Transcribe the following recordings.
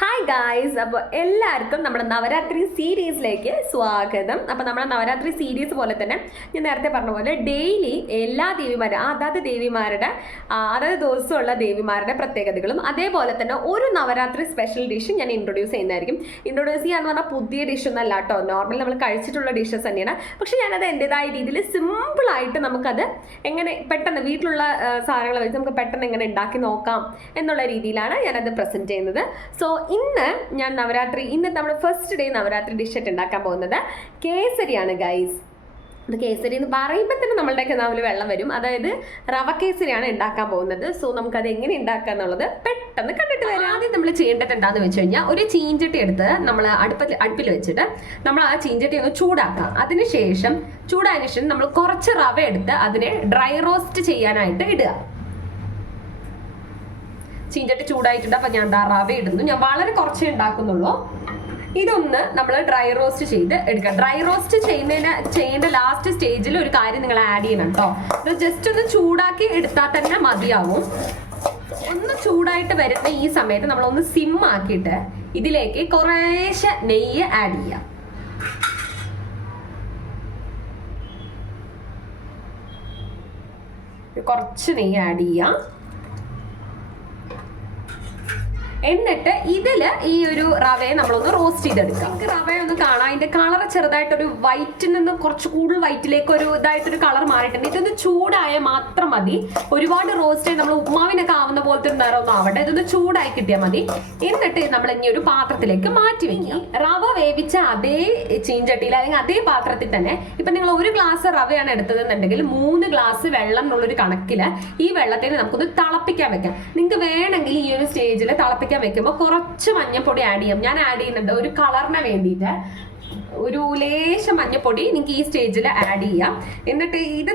Hi guys, അപ്പോൾ എല്ലാവർക്കും നമ്മുടെ നവരാത്രി സീരീസിലേക്ക് സ്വാഗതം. അപ്പോൾ നമ്മുടെ നവരാത്രി സീരീസ് പോലെ തന്നെ ഞാൻ നേരത്തെ പറഞ്ഞ പോലെ ഡെയിലി എല്ലാ ദേവിമാരും അതാത് ദേവിമാരുടെ അതാത് ദിവസമുള്ള ദേവിമാരുടെ പ്രത്യേകതകളും അതേപോലെ തന്നെ ഒരു നവരാത്രി സ്പെഷ്യൽ ഡിഷ് ഞാൻ ഇൻട്രൊഡ്യൂസ് ചെയ്യുന്നതായിരിക്കും. ഇൻട്രൊഡ്യൂസ് ചെയ്യാന്ന് പറഞ്ഞാൽ പുതിയ ഡിഷൊന്നും അല്ല കേട്ടോ, നോർമലി നമ്മൾ കഴിച്ചിട്ടുള്ള ഡിഷസ് തന്നെയാണ്. പക്ഷെ ഞാനത് എൻ്റെതായ രീതിയിൽ സിമ്പിളായിട്ട് നമുക്കത് എങ്ങനെ പെട്ടെന്ന് വീട്ടിലുള്ള സാധനങ്ങൾ വെച്ച് നമുക്ക് പെട്ടെന്ന് എങ്ങനെ ഉണ്ടാക്കി നോക്കാം എന്നുള്ള രീതിയിലാണ് ഞാനത് പ്രസൻറ്റ് ചെയ്യുന്നത്. സോ ഇന്ന് ഞാൻ ഇന്ന് നമ്മുടെ ഫസ്റ്റ് ഡേ നവരാത്രി ഡിഷായിട്ട് ഉണ്ടാക്കാൻ പോകുന്നത് കേസരിയാണ് ഗൈസ്. ഇത് കേസരി എന്ന് പറയുമ്പോൾ തന്നെ നമ്മളുടെയൊക്കെ നാവിൽ വെള്ളം വരും. അതായത് റവ കേസരിയാണ് ഉണ്ടാക്കാൻ പോകുന്നത്. സോ നമുക്കത് എങ്ങനെ ഉണ്ടാക്കുക എന്നുള്ളത് പെട്ടെന്ന് കണ്ടിട്ട് വരാം. ആദ്യം നമ്മൾ ചെയ്യേണ്ടത് എന്താണെന്ന് വെച്ച് കഴിഞ്ഞാൽ ഒരു ചീഞ്ചട്ടി എടുത്ത് നമ്മൾ അടുപ്പിൽ വെച്ചിട്ട് നമ്മൾ ആ ചീഞ്ചട്ടി ഒന്ന് ചൂടാക്കാം. അതിനുശേഷം ചൂടായതിനു ശേഷം നമ്മൾ കുറച്ച് റവ എടുത്ത് അതിനെ ഡ്രൈ റോസ്റ്റ് ചെയ്യാനായിട്ട് ഇടുക. ചീഞ്ചട്ടി ചൂടായിട്ടുണ്ട്. അപ്പം ഞാൻ റവ ഇടുന്നു. ഞാൻ വളരെ കുറച്ചേ ഉണ്ടാക്കുന്നുള്ളൂ. ഇതൊന്ന് നമ്മൾ ഡ്രൈ റോസ്റ്റ് ചെയ്ത് എടുക്കുക. ഡ്രൈ റോസ്റ്റ് ചെയ്യേണ്ട ലാസ്റ്റ് സ്റ്റേജിൽ ഒരു കാര്യം നിങ്ങൾ ആഡ് ചെയ്യണം കേട്ടോ. ഇത് ജസ്റ്റ് ഒന്ന് ചൂടാക്കി എടുത്താൽ തന്നെ മതിയാവും. ഒന്ന് ചൂടായിട്ട് വരുന്ന ഈ സമയത്ത് നമ്മളൊന്ന് സിം ആക്കിയിട്ട് ഇതിലേക്ക് കുറേശ്ശെ നെയ്യ് ആഡ് ചെയ്യാം. കുറച്ച് നെയ്യ് ആഡ് ചെയ്യാം. എന്നിട്ട് ഇതില് ഈ ഒരു റവയെ നമ്മളൊന്ന് റോസ്റ്റ് ചെയ്തെടുക്കാം. റവയെ ഒന്ന് കാണാം, അതിന്റെ കളർ ചെറുതായിട്ടൊരു വൈറ്റിൽ നിന്ന് കുറച്ച് കൂടുതൽ വൈറ്റിലേക്ക് ഒരു ഇതായിട്ടൊരു കളർ മാറിയിട്ടുണ്ട്. ഇതൊന്ന് ചൂടായ മാത്രം മതി. ഒരുപാട് റോസ്റ്റ് ചെയ്ത് നമ്മൾ ഉപ്മാവിനൊക്കെ ആവുന്ന പോലത്തെ ഒരു നിറമൊന്നും ആവട്ടെ. ഇതൊന്ന് ചൂടായി കിട്ടിയാൽ മതി. എന്നിട്ട് നമ്മൾ ഇനി ഒരു പാത്രത്തിലേക്ക് മാറ്റി വെക്കാം. റവ വേവിച്ച അതേ ചീഞ്ചട്ടിയിൽ അല്ലെങ്കിൽ അതേ പാത്രത്തിൽ തന്നെ ഇപ്പൊ നിങ്ങൾ ഒരു ഗ്ലാസ് റവയാണ് എടുത്തതെന്നുണ്ടെങ്കിൽ 3 ഗ്ലാസ് വെള്ളം എന്നുള്ളൊരു കണക്കില് ഈ വെള്ളത്തിന് നമുക്കൊന്ന് തിളപ്പിക്കാൻ വെക്കാം. നിങ്ങൾക്ക് വേണമെങ്കിൽ ഈ ഒരു സ്റ്റേജിൽ തിളപ്പിക്കാൻ വെക്കുമ്പോൾ കുറച്ച് മഞ്ഞപ്പൊടി ആഡ് ചെയ്യാം. ഞാൻ ആഡ് ചെയ്യുന്നുണ്ട് ഒരു കളറിന് വേണ്ടിയിട്ട്. ഒരു ലേശം മഞ്ഞപ്പൊടി നിങ്ങൾക്ക് ഈ സ്റ്റേജിൽ ആഡ് ചെയ്യാം. എന്നിട്ട് ഇത്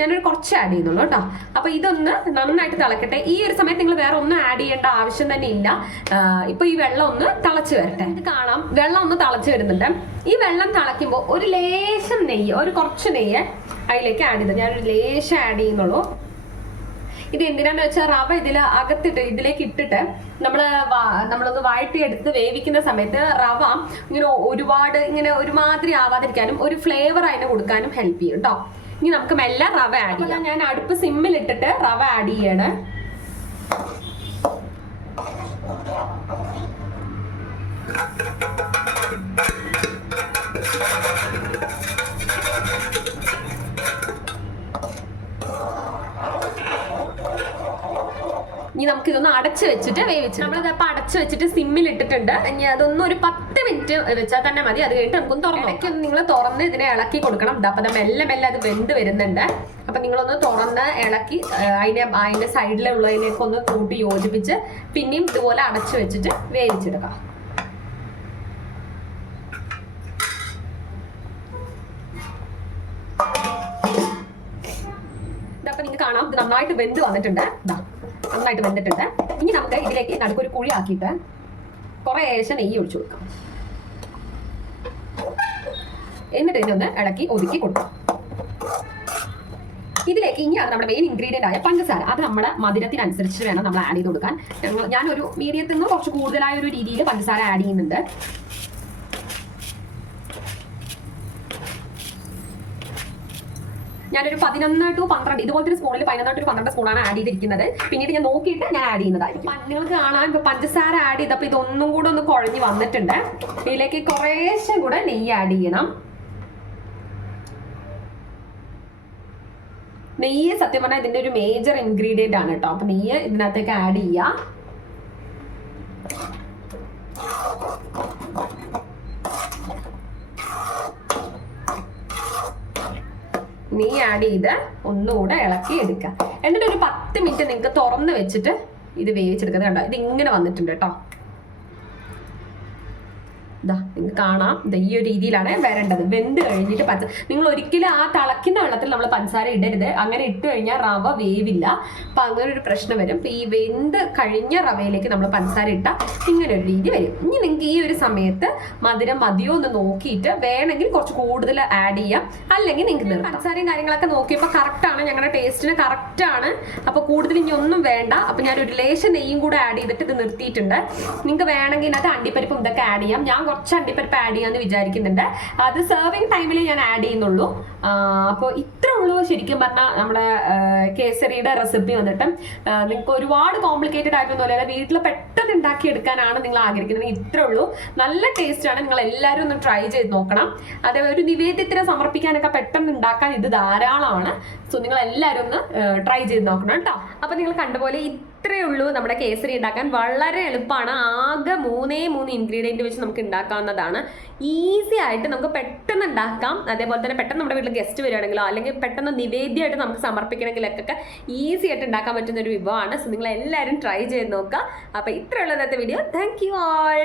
ഞാനൊരു കുറച്ച് ആഡ് ചെയ്യുന്നുള്ളൂ കേട്ടോ. അപ്പൊ ഇതൊന്ന് നന്നായിട്ട് തിളക്കട്ടെ. ഈ ഒരു സമയത്ത് നിങ്ങൾ വേറെ ഒന്നും ആഡ് ചെയ്യേണ്ട ആവശ്യം തന്നെ ഇല്ല. ഇപ്പൊ ഈ വെള്ളം ഒന്ന് തിളച്ച് വരട്ടെ. ഇത് കാണാം, വെള്ളം ഒന്ന് തിളച്ച് വരുന്നുണ്ട്. ഈ വെള്ളം തിളയ്ക്കുമ്പോൾ ഒരു ലേശം നെയ്യ്, ഒരു കുറച്ച് നെയ്യ് അതിലേക്ക് ആഡ് ചെയ്ത് ഞാനൊരു ലേശം ആഡ് ചെയ്യുന്നുള്ളൂ. ഇത് എന്തിനാന്ന് വെച്ചാൽ റവ ഇതിലേക്ക് ഇട്ടിട്ട് നമ്മളൊന്ന് വഴറ്റിയെടുത്ത് വേവിക്കുന്ന സമയത്ത് റവ ഇങ്ങനെ ഒരുമാതിരി ആവാതിരിക്കാനും ഒരു ഫ്ലേവർ അതിന് കൊടുക്കാനും ഹെൽപ്പ് ചെയ്യും കേട്ടോ. ഇനി നമുക്ക് മെല്ലെ റവ ആഡ് ചെയ്യാം. ഞാൻ അടുപ്പ് സിമ്മിൽ ഇട്ടിട്ട് റവ ആഡ് ചെയ്യാണ്. ഇനി നമുക്ക് ഇതൊന്ന് അടച്ചു വെച്ചിട്ട് വേവിച്ച് നമ്മളിതപ്പോൾ അടച്ചു വെച്ചിട്ട് സിമ്മിൽ ഇട്ടിട്ടുണ്ട്. ഇനി അതൊന്നും ഒരു 10 മിനിറ്റ് വെച്ചാൽ തന്നെ മതി. അത് കഴിഞ്ഞിട്ട് നമുക്കൊന്ന് ഇടയ്ക്കൊന്ന് നിങ്ങൾ തുറന്ന് ഇതിനെ ഇളക്കി കൊടുക്കണം. അപ്പം മെല്ലെ അത് വെന്ത് വരുന്നുണ്ട്. അപ്പം നിങ്ങളൊന്ന് തുറന്ന് ഇളക്കി അതിന്റെ സൈഡിലുള്ളതിലേക്ക് ഒന്ന് കൂട്ടി യോജിപ്പിച്ച് പിന്നെയും ഇതുപോലെ അടച്ചു വെച്ചിട്ട് വേവിച്ചെടുക്കാം. ഇതപ്പം നിങ്ങൾക്ക് കാണാം, ഇത് നന്നായിട്ട് വെന്ത് വന്നിട്ടുണ്ട്. നന്നായിട്ട് വെന്തിട്ടുണ്ട്. ഇനി നമുക്ക് ഇതിലേക്ക് നടുക്കൊരു കുഴി ആക്കിയിട്ട് കുറേശ്ശെ നെയ്യ് ഒഴിച്ചു കൊടുക്കാം. എന്നിട്ട് ഇതിനൊന്ന് ഇളക്കി ഒതുക്കി കൊടുക്കാം. ഇതിലേക്ക് ഇനിയാണ് നമ്മുടെ മെയിൻ ഇൻഗ്രീഡിയന്റ് ആയ പഞ്ചസാര. അത് നമ്മുടെ മധുരത്തിനനുസരിച്ച് വേണം നമ്മൾ ആഡ് ചെയ്ത് കൊടുക്കാൻ. ഞാനൊരു മീഡിയത്തിൽ നിന്ന് കുറച്ച് കൂടുതലായ ഒരു രീതിയിൽ പഞ്ചസാര ആഡ് ചെയ്യുന്നുണ്ട്. ഞാനൊരു 11 to 12 ഇതുപോലത്തെ സ്പൂണിൽ 11 to 12 സ്പൂണാണ് ആഡ് ചെയ്തിരിക്കുന്നത്. പിന്നീട് ഞാൻ നോക്കിയിട്ട് ഞാൻ ആഡ് ചെയ്യുന്നതായിരിക്കും. നിങ്ങൾക്ക് കാണാൻ ഇപ്പൊ പഞ്ചസാര ആഡ് ചെയ്തപ്പോൾ ഇതൊന്നും കൂടെ ഒന്ന് കുഴഞ്ഞ് വന്നിട്ടുണ്ട്. ഇതിലേക്ക് കുറേശ്ശെ കൂടെ നെയ്യ് ആഡ് ചെയ്യണം. നെയ്യ് സത്യം പറഞ്ഞാൽ ഇതിന്റെ ഒരു മേജർ ഇൻഗ്രീഡിയന്റ് ആണ് കേട്ടോ. അപ്പൊ നെയ്യ് ഇതിനകത്തേക്ക് ആഡ് ചെയ്യാം. നെയ്യ് ആഡ് ചെയ്ത് ഒന്നുകൂടെ ഇളക്കി എടുക്കാം. എന്നിട്ട് ഒരു 10 മിനിറ്റ് നിങ്ങൾക്ക് തുറന്ന് വെച്ചിട്ട് ഇത് വേവിച്ചെടുക്കുന്നത്. കണ്ടോ, ഇത് ഇങ്ങനെ വന്നിട്ടുണ്ട് കേട്ടോ. ഇതാ നിങ്ങൾക്ക് കാണാം, ഈ ഒരു രീതിയിലാണ് വരേണ്ടത്. വെന്ത് കഴിഞ്ഞിട്ട് നിങ്ങൾ ഒരിക്കലും ആ തിളയ്ക്കുന്ന വെള്ളത്തിൽ നമ്മൾ പഞ്ചസാര ഇടരുത്. അങ്ങനെ ഇട്ട് കഴിഞ്ഞാൽ റവ വേവില്ല. അപ്പം അങ്ങനെ ഒരു പ്രശ്നം വരും. അപ്പം ഈ വെന്ത് കഴിഞ്ഞ റവയിലേക്ക് നമ്മൾ പഞ്ചസാര ഇട്ടാൽ ഇങ്ങനെ ഒരു രീതി വരും. ഇനി നിങ്ങൾക്ക് ഈ ഒരു സമയത്ത് മധുരം മതിയോ എന്ന് നോക്കിയിട്ട് വേണമെങ്കിൽ കുറച്ച് കൂടുതൽ ആഡ് ചെയ്യാം, അല്ലെങ്കിൽ നിങ്ങൾക്ക് പഞ്ചസാരയും കാര്യങ്ങളൊക്കെ നോക്കിയപ്പോൾ കറക്റ്റാണ്, ഞങ്ങളുടെ ടേസ്റ്റിന് കറക്റ്റാണ്. അപ്പോൾ കൂടുതൽ ഇനി ഒന്നും വേണ്ട. അപ്പം ഞാൻ ഒരു ലേശം നെയ്യും കൂടെ ആഡ് ചെയ്തിട്ട് ഇത് നിർത്തിയിട്ടുണ്ട്. നിങ്ങൾക്ക് വേണമെങ്കിൽ ഇതിനകത്ത് അണ്ടിപ്പരിപ്പും ഇതൊക്കെ ആഡ് ചെയ്യാം. ഞാൻ കുറച്ച് അണ്ടിപ്പരിപ്പ് ആഡ് ചെയ്യാമെന്ന് വിചാരിക്കുന്നുണ്ട്. അത് സെർവിങ് ടൈമിൽ ഞാൻ ആഡ് ചെയ്യുന്നുള്ളൂ. അപ്പോൾ ഇത്രേ ഉള്ളൂ ശരിക്കും പറഞ്ഞാൽ നമ്മുടെ കേസരിയുടെ റെസിപ്പി വന്നിട്ട്. നിങ്ങൾക്ക് ഒരുപാട് കോംപ്ലിക്കേറ്റഡ് ആയിട്ടൊന്നുമില്ല, വീട്ടിൽ പെട്ടെന്ന് ഉണ്ടാക്കിയെടുക്കാനാണ് നിങ്ങൾ ആഗ്രഹിക്കുന്നത്. ഇത്രേ ഉള്ളൂ. നല്ല ടേസ്റ്റാണ്. നിങ്ങൾ എല്ലാവരും ഒന്ന് ട്രൈ ചെയ്ത് നോക്കണം. അതേപോലെ ഒരു നിവേദ്യത്തിന് സമർപ്പിക്കാനൊക്കെ പെട്ടെന്ന് ഉണ്ടാക്കാൻ ഇത് ധാരാളമാണ്. സോ നിങ്ങൾ എല്ലാവരും ഒന്ന് ട്രൈ ചെയ്ത് നോക്കണം കേട്ടോ. അപ്പോൾ നിങ്ങൾ കണ്ടുപോലെ ഇത്രയേ ഉള്ളൂ നമ്മുടെ കേസരി ഉണ്ടാക്കാൻ. വളരെ എളുപ്പമാണ്. ആകെ 3 ഇൻഗ്രീഡിയൻറ്റ് വെച്ച് നമുക്ക് ഉണ്ടാക്കാവുന്നതാണ്. ഈസി ആയിട്ട് നമുക്ക് പെട്ടെന്ന് ഉണ്ടാക്കാം. അതേപോലെ തന്നെ പെട്ടെന്ന് നമ്മുടെ വീട്ടിൽ ഗസ്റ്റ് വരികയാണെങ്കിലോ അല്ലെങ്കിൽ പെട്ടെന്ന് നിവേദ്യമായിട്ട് നമുക്ക് സമർപ്പിക്കണമെങ്കിലൊക്കെ ഈസി ആയിട്ട് ഉണ്ടാക്കാൻ പറ്റുന്ന ഒരു വിഭവമാണ്. സോ നിങ്ങൾ എല്ലാവരും ട്രൈ ചെയ്ത് നോക്കുക. അപ്പോൾ ഇത്രയുള്ള ഇന്നത്തെ വീഡിയോ. Thank you all.